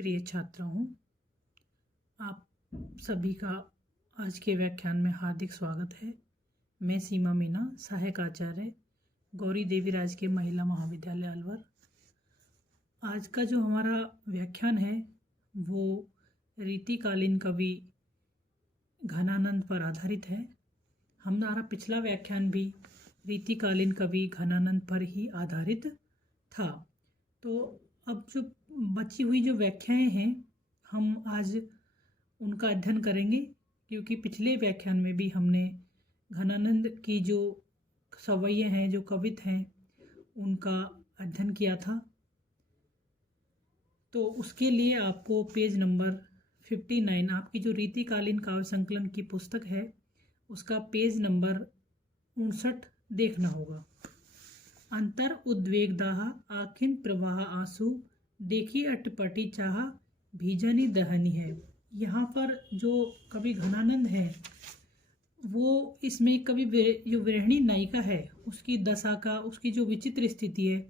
प्रिय छात्राओं, आप सभी का आज के व्याख्यान में हार्दिक स्वागत है। मैं सीमा मीना, सहायक आचार्य गौरी देवी राजकीय महिला महाविद्यालय अलवर। आज का जो हमारा व्याख्यान है वो रीतिकालीन कवि घनानंद पर आधारित है। हमारा पिछला व्याख्यान भी रीतिकालीन कवि घनानंद पर ही आधारित था। तो अब जो बची हुई जो व्याख्याएं हैं हम आज उनका अध्ययन करेंगे, क्योंकि पिछले व्याख्यान में भी हमने घनानंद की जो सवैये हैं, जो कवित हैं, उनका अध्ययन किया था। तो उसके लिए आपको पेज नंबर 59, आपकी जो रीतिकालीन काव्य संकलन की पुस्तक है उसका पेज नंबर 59 देखना होगा। अंतर उद्वेग दाह आखिन प्रवाह आंसू देखी अटपटी चाह भीजनी दहनी है। यहाँ पर जो कवि घनानंद है वो इसमें कवि जो विरहिणी नायिका है उसकी दशा का, उसकी जो विचित्र स्थिति है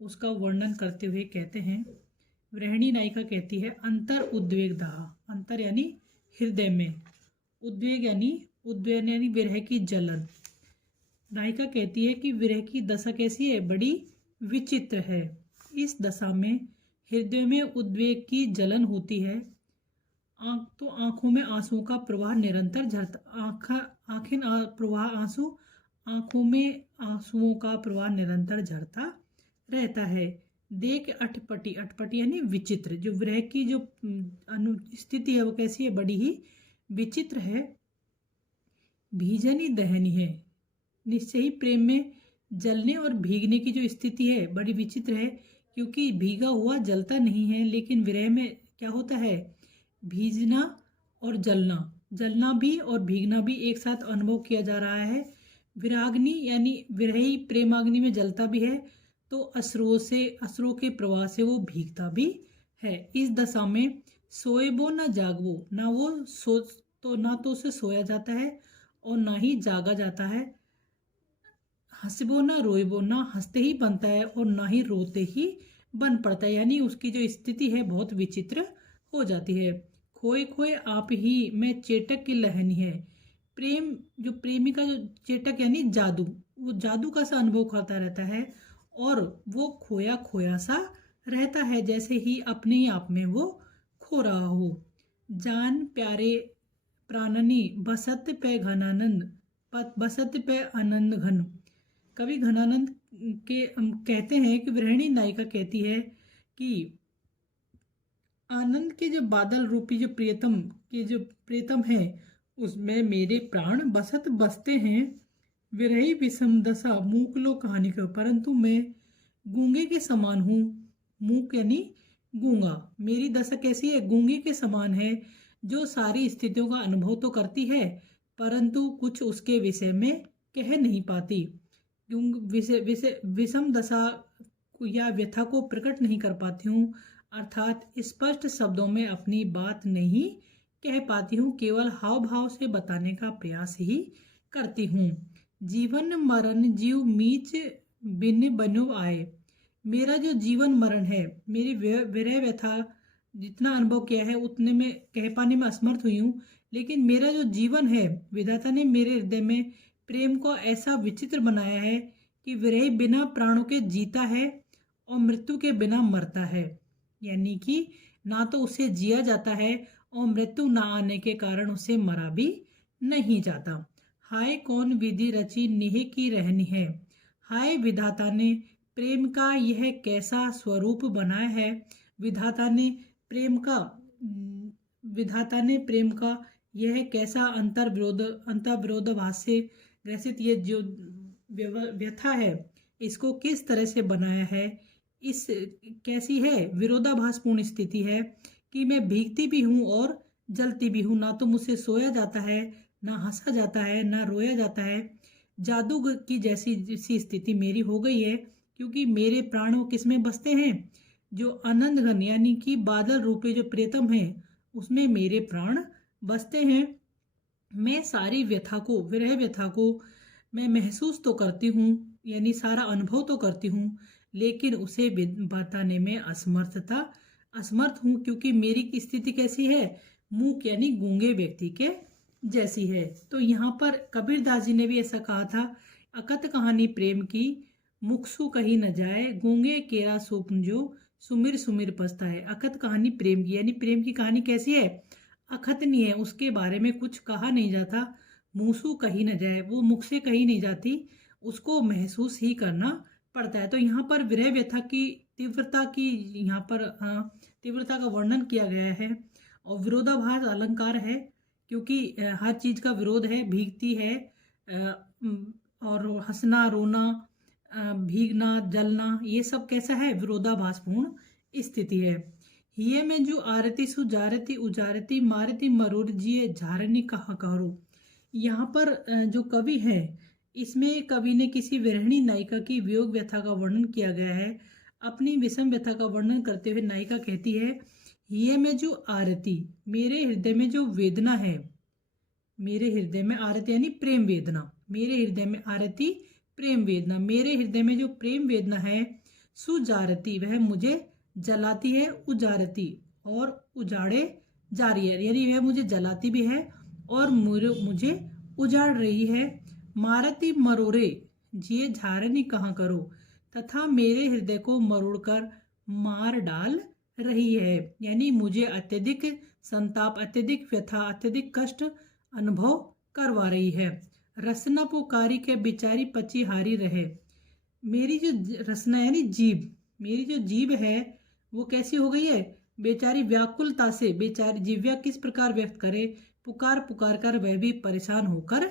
उसका वर्णन करते हुए कहते हैं। विरहिणी नायिका कहती है, अंतर उद्वेग दाह, अंतर यानी हृदय में, उद्वेग यानी विरह की जलन। नायिका कहती है कि विरह की दशा कैसी है, बड़ी विचित्र है। इस दशा में हृदय में उद्वेग की जलन होती है, तो आंखों में आंसुओं का प्रवाह निरंतर झरता, आंखों में आंसुओं का प्रवाह निरंतर झरता रहता है। देख अटपटी, अटपटी यानी विचित्र, जो विरह की जो स्थिति है वो कैसी है, बड़ी ही विचित्र है। भीजनी दहनी है, निश्चय ही प्रेम में जलने और भीगने की जो स्थिति है बड़ी विचित्र है, क्योंकि भीगा हुआ जलता नहीं है, लेकिन विरह में क्या होता है, भीजना और जलना, जलना भी और भीगना भी एक साथ अनुभव किया जा रहा है। विराग्नि यानी विरही प्रेमाग्नि में जलता भी है, तो अश्रुओं के प्रवाह से वो भीगता भी है। इस दशा में सोएबो न जागबो, ना तो उसे सोया जाता है और ना ही जागा जाता है। हंसबो ना रोएबो, ना हंसते ही बनता है और ना ही रोते ही बन पड़ता है, यानी उसकी जो स्थिति है बहुत विचित्र हो जाती है। खोए खोए आप ही में चेटक की लहनी है। प्रेम, जो प्रेमी का जो चेटक यानी जादू, वो जादू का सा अनुभव करता रहता है और वो खोया खोया सा रहता है, जैसे ही अपने ही आप में वो खो रहा हो। जान प्यारे प्राणनी बसत पे घनानंद, बसत पे आनंद घन। कवि घनानंद के कहते हैं कि विरहिणी नायिका कहती है कि आनंद के जो बादल रूपी जो प्रियतम है उसमें मेरे प्राण बसते हैं। विरही विषम दशा मूक लो कहानी का, परंतु मैं गूंगे के समान हूँ। मूक यानी गूंगा, मेरी दशा कैसी है, गूंगे के समान है, जो सारी स्थितियों का अनुभव तो करती है परंतु कुछ उसके विषय में कह नहीं पाती। विषम दशा या व्यथा को प्रकट नहीं कर पाती हूँ, अर्थात स्पष्ट शब्दों में अपनी बात नहीं कह पाती हूँ, केवल हाव भाव से बताने का प्रयास ही करती हूँ। जीवन मरण जीव मीच बिन बनो आए। मेरा जो जीवन मरण है, मेरी विरह व्यथा जितना अनुभव किया है उतने में कह पाने में असमर्थ हुई हूँ, लेकिन मेरा जो जीवन है विधाता ने मेरे हृदय में प्रेम को ऐसा विचित्र बनाया है कि विरह बिना प्राणों के जीता है और मृत्यु के बिना मरता है, यानी कि ना तो उसे जिया जाता है और मृत्यु ना आने के कारण उसे मरा भी नहीं जाता। हाय कौन विधि रची नेह की रहनी है। हाय विधाता ने प्रेम का यह कैसा स्वरूप बनाया है। विधाता ने प्रेम का यह कैसा अंतर्विरोधाभास से ग्रसित ये जो व्यथा है इसको किस तरह से बनाया है। इस कैसी है, विरोधाभासपूर्ण स्थिति है कि मैं भीगती भी हूँ और जलती भी हूँ, ना तो मुझसे सोया जाता है, ना हंसा जाता है, ना रोया जाता है। जादू की जैसी स्थिति मेरी हो गई है, क्योंकि मेरे प्राण वो किस में बसते हैं, जो आनंद घन यानी कि बादल रूपे जो प्रियतम है उसमें मेरे प्राण बसते हैं। मैं सारी विरह व्यथा को मैं महसूस तो करती हूँ, यानी सारा अनुभव तो करती हूँ, लेकिन उसे बताने में असमर्थ हूँ क्योंकि मेरी स्थिति कैसी है, मूक यानी गूंगे व्यक्ति के जैसी है। तो यहाँ पर कबीरदास जी ने भी ऐसा कहा था, अकथ कहानी प्रेम की, मुखसु कही न जाए, गूंगे केरा सुपन जो, सुमिर सुमिर पछताए। अकथ कहानी प्रेम की यानी प्रेम की कहानी कैसी है, अखतनीय है, उसके बारे में कुछ कहा नहीं जाता, मुंहसू कही न जाए, वो मुख से कही नहीं जाती, उसको महसूस ही करना पड़ता है। तो यहाँ पर विरह व्यथा की तीव्रता की यहाँ पर तीव्रता का वर्णन किया गया है। और विरोधाभास अलंकार है क्योंकि हर चीज का विरोध है, भीगती है और हंसना रोना, भीगना जलना, ये सब कैसा है, विरोधाभासपूर्ण स्थिति है। हिये में जो आरती सुजारती उजारती मारती मरूर जिये झारनी कहा करो। यहाँ पर जो कवि है, इसमें कवि ने किसी विरहिणी नायिका की वियोग व्यथा का वर्णन किया गया है। अपनी विषम व्यथा का वर्णन करते हुए नायिका कहती है, ये में जो आरती, मेरे हृदय में जो वेदना है, मेरे हृदय में आरती यानी प्रेम वेदना, मेरे हृदय में आरती प्रेम वेदना, मेरे हृदय में जो प्रेम वेदना है, सुजारती वह मुझे जलाती है, उजारती और उजाड़े जा रही है, यानी वह मुझे जलाती भी है और मुझे उजाड़ रही है। मारती मरोरे जिये झारनी कहाँ करो, तथा मेरे हृदय को मरोड़कर मार डाल रही है, यानी मुझे अत्यधिक संताप, अत्यधिक व्यथा, अत्यधिक कष्ट अनुभव करवा रही है। रसना पुकारी के बेचारी पची हारी रहे, मेरी जो रसना यानी जीभ, मेरी जो जीभ है वो कैसी हो गई है, बेचारी व्याकुलता से, बेचारी जीव्या किस प्रकार व्यक्त करे, पुकार पुकार कर वह भी परेशान होकर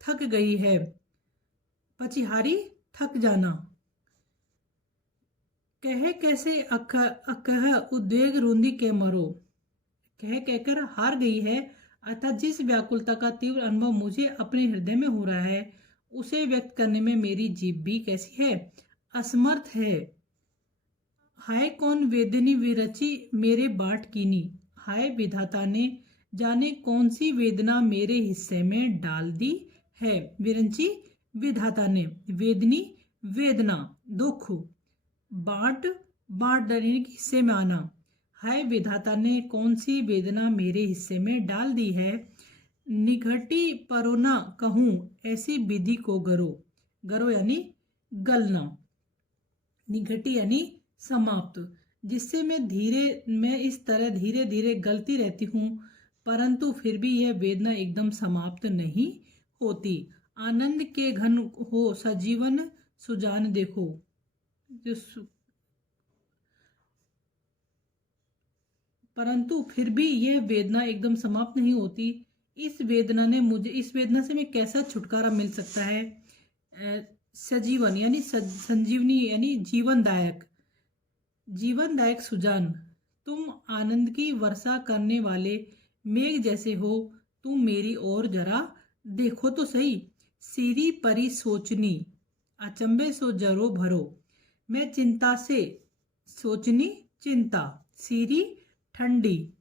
थक गई है। पचिहारी थक जाना, कह कैसे अकह उद्वेग रूंदी के मरो, कह कहकर हार गई है, अतः जिस व्याकुलता का तीव्र अनुभव मुझे अपने हृदय में हो रहा है उसे व्यक्त करने में मेरी जीभ भी कैसी है, असमर्थ है। हाय कौन वेदनी विरची मेरे बाट कीनी, हाय विधाता ने जाने कौन सी वेदना मेरे हिस्से में डाल दी है। विरंची विधाता ने, वेदनी वेदना दुख, बाट बाट डरने के हिस्से में आना, हाय विधाता ने कौन सी वेदना मेरे हिस्से में डाल दी है। निघटी परोना कहूँ ऐसी विधि को गरो, गरो यानी गलना, निघटी यानी समाप्त, जिससे मैं इस तरह धीरे धीरे गलती रहती हूँ, परंतु फिर भी यह वेदना एकदम समाप्त नहीं होती। आनंद के घन हो सजीवन सुजान देखो, परंतु फिर भी यह वेदना एकदम समाप्त नहीं होती। इस वेदना से मैं कैसा छुटकारा मिल सकता है। सजीवन यानी संजीवनी यानी जीवनदायक, जीवनदायक सुजान, तुम आनंद की वर्षा करने वाले मेघ जैसे हो, तुम मेरी ओर जरा देखो तो सही। सीरी परी सोचनी अचंबे सो जरो भरो, मैं चिंता से, सोचनी चिंता, सीरी ठंडी,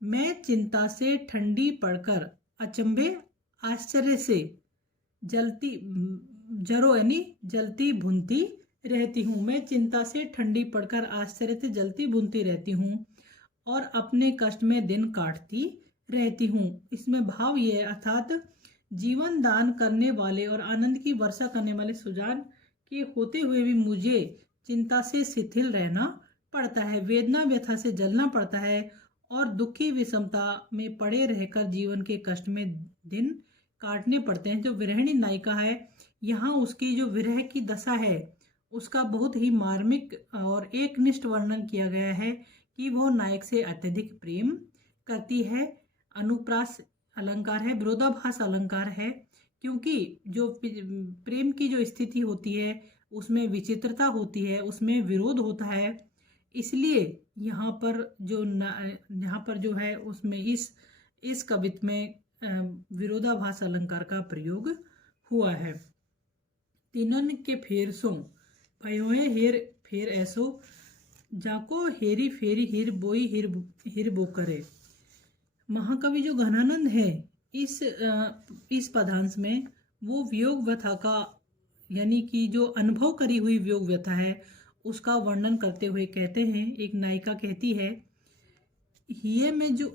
मैं चिंता से ठंडी पड़कर, अचंबे आश्चर्य से, जलती जरो यानी जलती भुनती रहती हूँ, मैं चिंता से ठंडी पड़कर आश्चर्य से जलती भुनती रहती हूँ और अपने कष्ट में दिन काटती रहती हूँ। इसमें भाव ये है, अर्थात जीवन दान करने वाले और आनंद की वर्षा करने वाले सुजान के होते हुए भी मुझे चिंता से शिथिल रहना पड़ता है, वेदना व्यथा से जलना पड़ता है और दुखी विषमता में पड़े रहकर जीवन के कष्ट में दिन काटने पड़ते हैं। जो विरहिणी नायिका है, यहाँ उसकी जो विरह की दशा है उसका बहुत ही मार्मिक और एकनिष्ठ वर्णन किया गया है कि वो नायक से अत्यधिक प्रेम करती है। अनुप्रास अलंकार है, विरोधाभास अलंकार है, क्योंकि जो प्रेम की जो स्थिति होती है उसमें विचित्रता होती है, उसमें विरोध होता है, इसलिए यहाँ पर जो है उसमें इस कवित्व में विरोधाभास अलंकार का प्रयोग हुआ है। तीनन के फेर सो भयोए हेर फेर ऐसो, जाको हेरी फेरी हिर बोई हिर बो करे। महाकवि जो घनानंद है इस पदांश में वो वियोग व्यथा का यानी कि जो अनुभव करी हुई वियोग व्यथा है उसका वर्णन करते हुए कहते हैं, एक नायिका कहती है, हिये में जो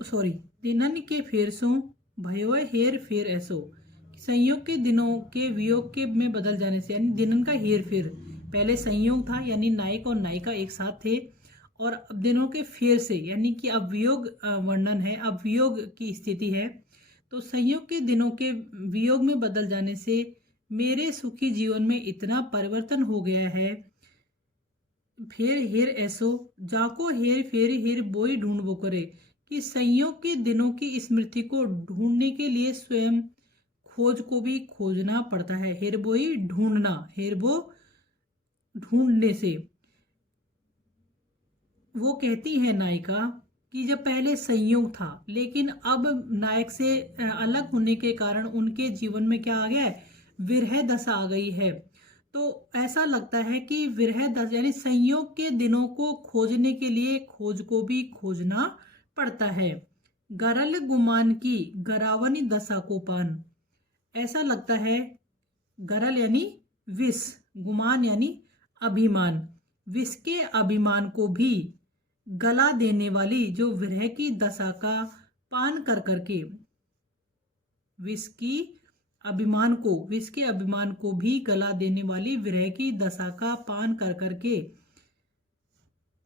दिनन के फेरसों भयो हेर फेर ऐसो, संयोग के दिनों के वियोग के में बदल जाने से, यानी दिनन का हेर फेर, पहले संयोग था यानी नायक और नायिका एक साथ थे, और अब दिनों के फेर से यानी कि अब वियोग वर्णन है, अब वियोग की स्थिति है। तो संयोग के दिनों के वियोग में बदल जाने से मेरे सुखी जीवन में इतना परिवर्तन हो गया है, फेर हेर ऐसो जाको हेर फेर हेर बोई ढूंढबो करे, कि संयोग के दिनों की स्मृति को ढूंढने के लिए स्वयं खोज को भी खोजना पड़ता है। हेरबोई ढूंढना, हेरबो ढूंढने से। वो कहती है नायिका कि जब पहले संयोग था, लेकिन अब नायक से अलग होने के कारण उनके जीवन में क्या आ गया है, विरह दशा आ गई है। तो ऐसा लगता है कि विरह दशा यानी संयोग के दिनों को खोजने के लिए खोज को भी खोजना पड़ता है। गरल गुमान की गरावनी दशा को पान, ऐसा लगता है, गरल यानी विष, गुमान यानी अभिमान, विष के अभिमान को भी गला देने वाली जो विरह की दशा का पान कर करके, विष के अभिमान को भी गला देने वाली विरह की दशा का पान कर करके,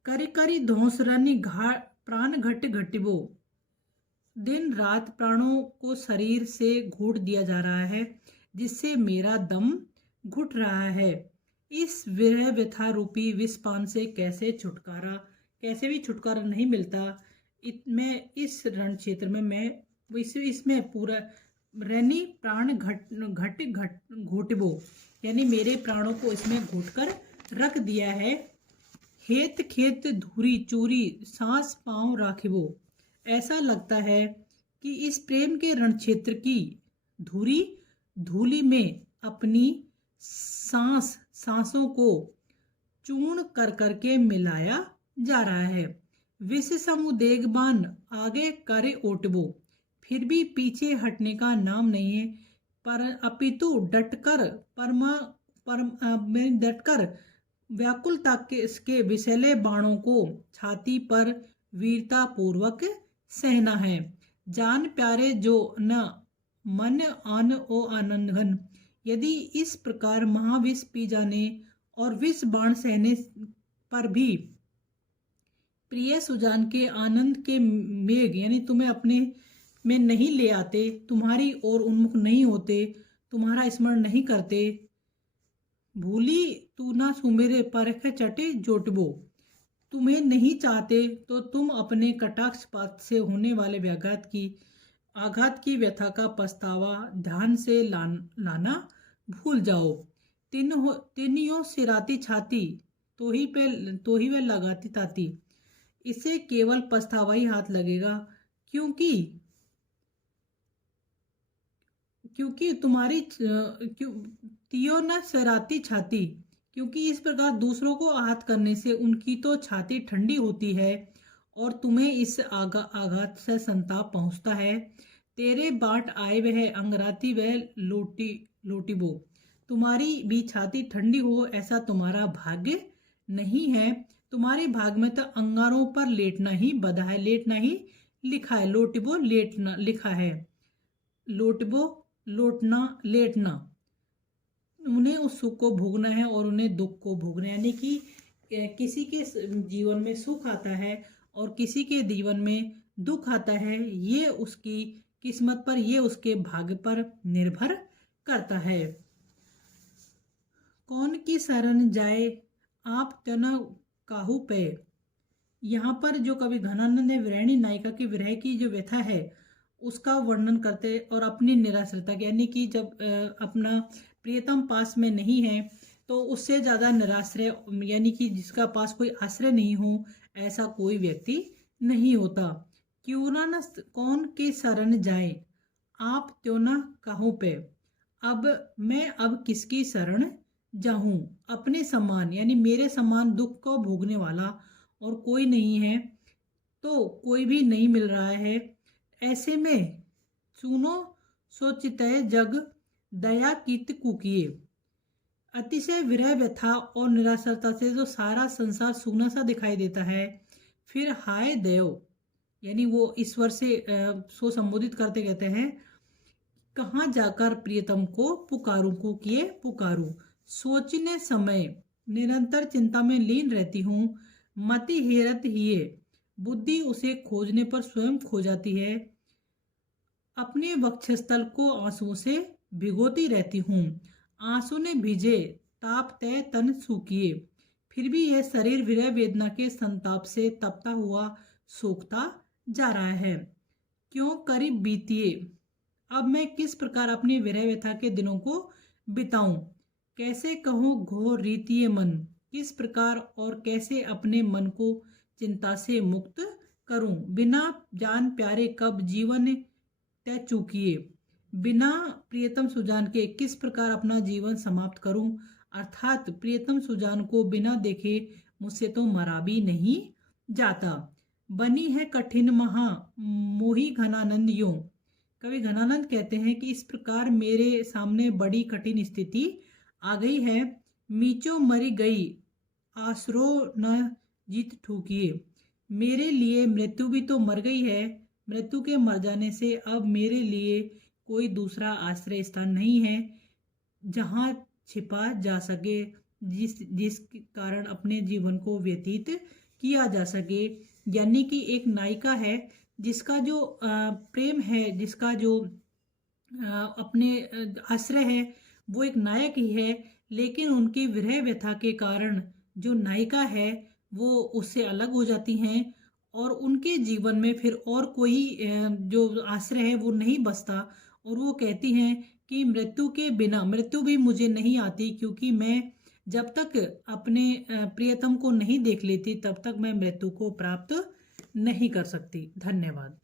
करी करी धोसरानी प्राण घट घटिबो, दिन रात प्राणों को शरीर से घोट दिया जा रहा है, जिससे मेरा दम घुट रहा है। इस विरह व्यथा रूपी विषपान से कैसे भी छुटकारा नहीं मिलता। मैं इस रण क्षेत्र में मैं इसमें पूरा रैनी प्राण घट घोटबो, यानी मेरे प्राणों को इसमें घोट कर रख दिया है। हेत खेत धूरी चूरी सांस पांव राखिबो, ऐसा लगता है कि इस प्रेम के रण क्षेत्र की धूली में अपनी सांसों को चूर्ण कर करके मिलाया जा रहा है। विष समुदेगबान आगे करे ओटबो, फिर भी पीछे हटने का नाम नहीं है, पर अपितु डटकर व्याकुलता के विषैले बाणों को छाती पर वीरता पूर्वक सहना है। जान प्यारे जो न मन आन ओ आनंदघन, यदि इस प्रकार महाविष पी जाने और विष बाण सहने पर भी प्रिय सुजान के आनंद के मेघ यानी तुम्हें अपने में नहीं ले आते, तुम्हारी ओर उन्मुख नहीं होते, तुम्हारा स्मरण नहीं करते, भूली तू ना सुमेरे परख चटे जोटबो, तुम्हें नहीं चाहते तो तुम अपने कटाक्षपात से होने वाले आघात की व्यथा का पछतावा ध्यान से लाना भूल जाओ। तिनियों सिराती छाती तो ही वे लगाती ताती, इसे केवल पछतावा ही हाथ लगेगा, क्योंकि तुम्हारी तियो न सराती छाती, क्योंकि इस प्रकार दूसरों को आहत करने से उनकी तो छाती ठंडी होती है और तुम्हें इस आघात से संताप पहुंचता है। तेरे बाट आए वह अंगराती वह लोटीबो, तुम्हारी भी छाती ठंडी हो ऐसा तुम्हारा भाग्य नहीं है। तुम्हारे भाग में तो अंगारों पर लेटना ही बधा है, लेटना ही लिखा है, लोटिबो लेटना लिखा है, लोटिबो लोटना लेटना, उन्हें उस सुख को भोगना है और उन्हें दुख को भोगना है। यानी कि किसी के जीवन में सुख आता है और किसी के जीवन में दुख आता है, ये उसकी किस्मत पर, ये उसके भाग्य पर निर्भर करता है। कौन की शरण जाए आप तना काहू पे, यहाँ पर जो कवि घनानंद ने विरहिणी नायिका की विरह की जो व्यथा है उसका वर्णन करते और अपनी निराश्रता, यानी कि जब अपना प्रियतम पास में नहीं है तो उससे ज़्यादा निराश्रय, यानी कि जिसका पास कोई आश्रय नहीं हो, ऐसा कोई व्यक्ति नहीं होता। क्यों ना कौन के शरण जाए आप त्यों ना काहू पे, अब किसकी शरण जाऊं, अपने समान यानी मेरे समान दुख को भोगने वाला और कोई नहीं है, तो कोई भी नहीं मिल रहा है। ऐसे में सुनो सोचितय जग दया कित कुकिए, अतिशय विरह व्यथा और निराशरता से जो सारा संसार सूना सा दिखाई देता है, फिर हाय देव, यानी वो ईश्वर से सो संबोधित करते कहते हैं, कहाँ जाकर प्रियतम को पुकारूं को किए पुकारूं। सोचने समय निरंतर चिंता में लीन रहती हूँ, मति हेरत हिए, बुद्धि उसे खोजने पर स्वयं खो जाती है। अपने वक्षस्थल को आंसुओं से भिगोती रहती हूँ, आंसू ने भिजे ताप तय तन सूखिए, फिर भी यह शरीर विरह वेदना के संताप से तपता हुआ सूखता जा रहा है। क्यों करीब बीतिए, अब मैं किस प्रकार अपनी विरह व्यथा के दिनों को बिताऊं, कैसे कहूँ घोर रीतिए मन, किस प्रकार और कैसे अपने मन को चिंता से मुक्त करूं। बिना जान प्यारे कब जीवन तय चूकिए, बिना प्रियतम सुजान के किस प्रकार अपना जीवन समाप्त करूं, अर्थात प्रियतम सुजान को बिना देखे मुझसे तो मरा भी नहीं जाता। बनी है कठिन महा मोही घनानंद यूं, कवि घनानंद कहते हैं कि इस प्रकार मेरे सामने बड़ी कठिन स्थिति आ गई है। मीचो मरी गई आसरो न जीत ठूकिए, मेरे लिए मृत्यु भी तो मर गई है, मृत्यु के मर जाने से अब मेरे लिए कोई दूसरा आश्रय स्थान नहीं है जहाँ छिपा जा सके, जिस कारण अपने जीवन को व्यतीत किया जा सके। यानी कि एक नायिका है जिसका जो प्रेम है, जिसका जो अपने आश्रय है, वो एक नायक ही है, लेकिन उनकी विरह व्यथा के कारण जो नायिका है वो उससे अलग हो जाती हैं और उनके जीवन में फिर और कोई जो आश्रय है वो नहीं बचता, और वो कहती हैं कि मृत्यु के बिना मृत्यु भी मुझे नहीं आती, क्योंकि मैं जब तक अपने प्रियतम को नहीं देख लेती तब तक मैं मृत्यु को प्राप्त नहीं कर सकती। धन्यवाद।